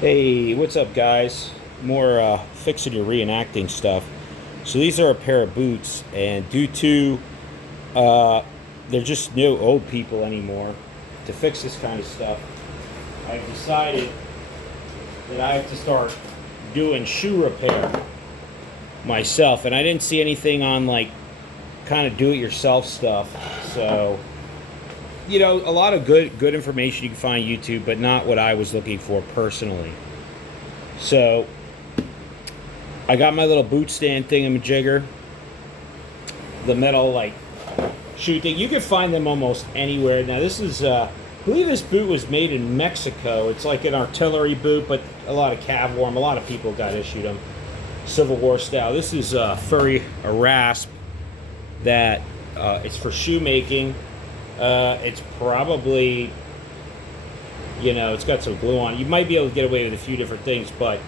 Hey, what's up, guys? More fixing your reenacting stuff. So these are a pair of boots, and due to uh, they're just no old people anymore to fix this kind of stuff, I've decided that I have to start doing shoe repair myself. And I didn't see anything on like kind of do-it-yourself stuff. So a lot of good information you can find on YouTube, but not what I was looking for personally. So I got my little boot stand thingamajigger, the metal like shoe thing. You can find them almost anywhere. Now this is, I believe this boot was made in Mexico. It's like an artillery boot, but a lot of cav wore them. A lot of people got issued them, Civil War style. This is a rasp that it's for shoemaking. It's probably, it's got some glue on it. You might be able to get away with a few different things, but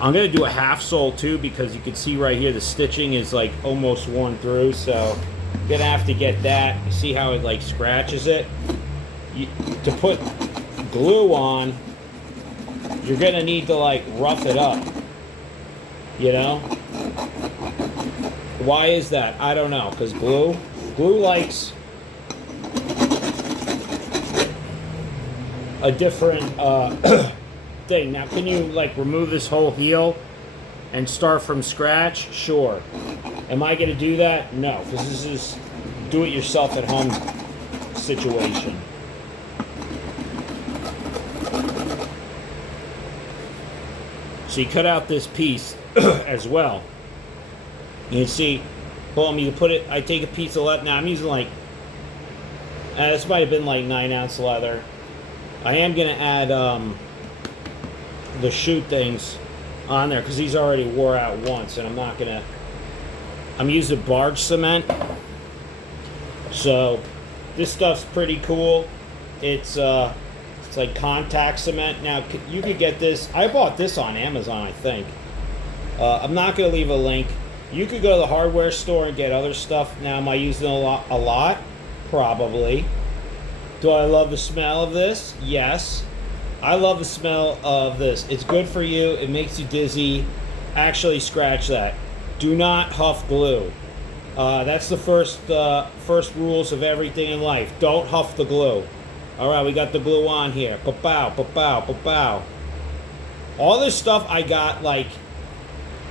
I'm going to do a half sole too, because you can see right here the stitching is like almost worn through. So I'm going to have to get that. See how it like scratches it? To put glue on, you're going to need to like rough it up. Why is that? I don't know, because glue likes a different thing. Now, can you like remove this whole heel and start from scratch? Sure. Am I going to do that? No, because this is do-it-yourself at home situation. So you cut out this piece as well. You can see, boom, you can put it, I take a piece of leather. Now I'm using like, this might have been like 9-ounce leather. I am going to add the shoe things on there because these already wore out once, and I'm not going to, I'm using barge cement. So this stuff's pretty cool. It's like contact cement. Now you could get this, I bought this on Amazon, I think. I'm not going to leave a link. You could go to the hardware store and get other stuff. Now, am I using a lot? Probably. Do I love the smell of this? Yes. I love the smell of this. It's good for you. It makes you dizzy. Actually, scratch that. Do not huff glue. That's the first rules of everything in life. Don't huff the glue. All right, we got the glue on here. Pa-pow, pa-pow, pa-pow. All this stuff I got, like,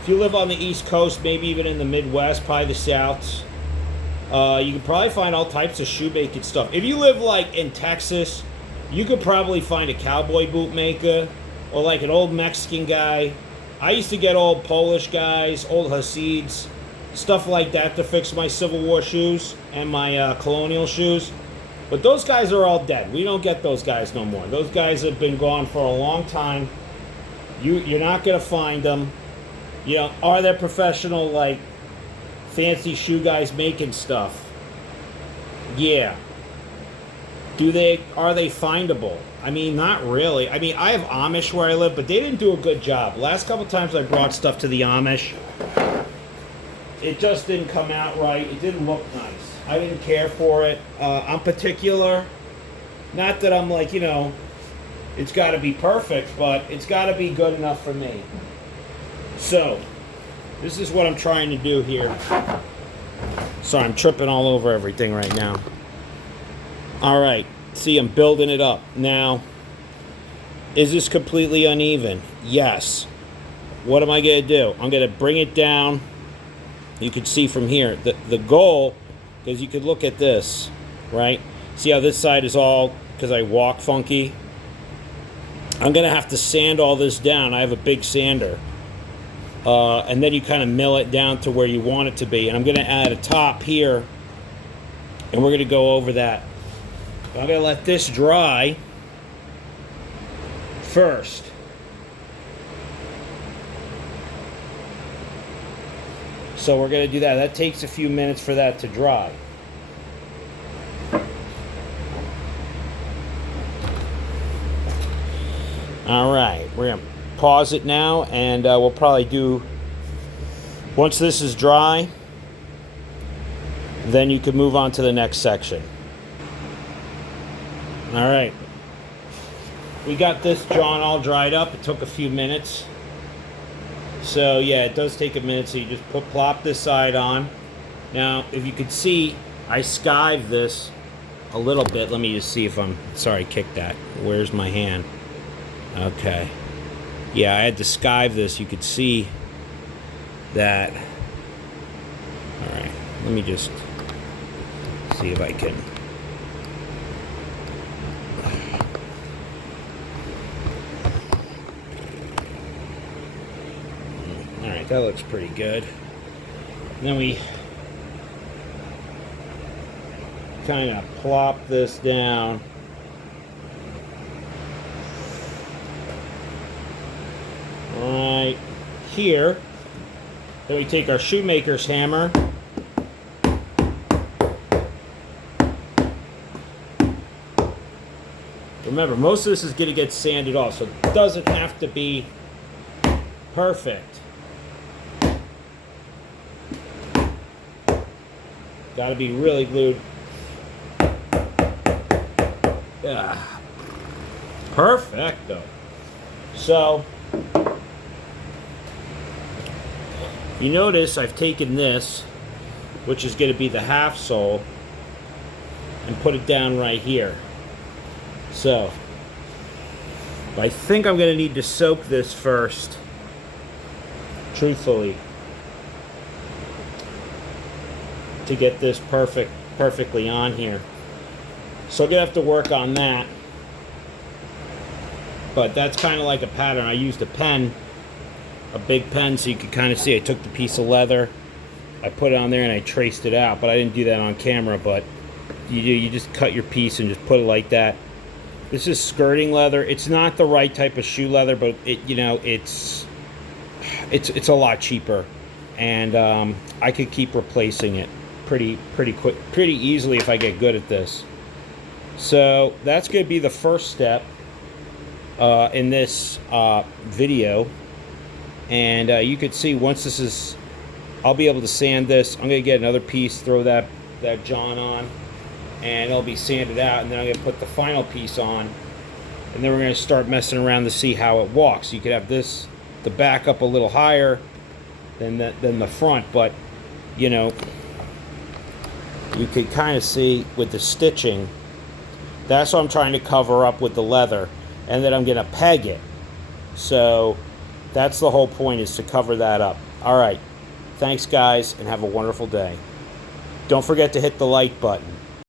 if you live on the East Coast, maybe even in the Midwest, probably the South, you can probably find all types of shoemaking stuff. If you live like in Texas, you could probably find a cowboy boot maker or like an old Mexican guy. I used to get old Polish guys, old Hasids, stuff like that to fix my Civil War shoes and my colonial shoes. But those guys are all dead. We don't get those guys no more. Those guys have been gone for a long time. You're not going to find them. Are there professional, like, fancy shoe guys making stuff? Yeah. Are they findable? I mean, not really. I mean, I have Amish where I live, but they didn't do a good job. Last couple times I brought stuff to the Amish, it just didn't come out right. It didn't look nice. I didn't care for it. I'm particular. Not that I'm like, it's got to be perfect, but it's got to be good enough for me. So, this is what I'm trying to do here. Sorry, I'm tripping all over everything right now. All right, see, I'm building it up. Now, is this completely uneven? Yes. What am I going to do? I'm going to bring it down. You can see from here. The goal, because you could look at this, right? See how this side is all, because I walk funky? I'm going to have to sand all this down. I have a big sander. And then you kind of mill it down to where you want it to be. And I'm going to add a top here, and we're going to go over that. I'm going to let this dry first. So we're going to do that. That takes a few minutes for that to dry. All right, we're going to pause it now, and we'll probably do, once this is dry, then you can move on to the next section. All right. we got this John all dried up. It took a few minutes. So yeah, it does take a minute. So you just plop this side on. Now, if you could see, I skived this a little bit. Let me just see if I'm... Sorry, I kicked that. Where's my hand? Okay. Yeah, I had to skive this. You could see that. All right. Let me just see if I can... All right, that looks pretty good. And then we kind of plop this down. Right here. Then we take our shoemaker's hammer. Remember, most of this is going to get sanded off, so it doesn't have to be perfect. Got to be really glued. Yeah. Perfecto. So, you notice I've taken this, which is going to be the half sole, and put it down right here. So, I think I'm going to need to soak this first, truthfully, to get this perfectly on here. So I'm going to have to work on that. But that's kind of like a pattern. I used a pen, a big pen, so you can kind of see. I took the piece of leather, I put it on there, and I traced it out. But I didn't do that on camera. But you just cut your piece and just put it like that. This is skirting leather. It's not the right type of shoe leather, but it's a lot cheaper, and I could keep replacing it pretty quick, pretty easily if I get good at this. So that's going to be the first step in this video, and you could see once this is, I'll be able to sand this. I'm going to get another piece, throw that John on, and it'll be sanded out, and then I'm going to put the final piece on, and then we're going to start messing around to see how it walks. You could have the back up a little higher than the front, but you could kind of see with the stitching. That's what I'm trying to cover up with the leather, and then I'm going to peg it. So that's the whole point, is to cover that up. All right. Thanks, guys, and have a wonderful day. Don't forget to hit the like button.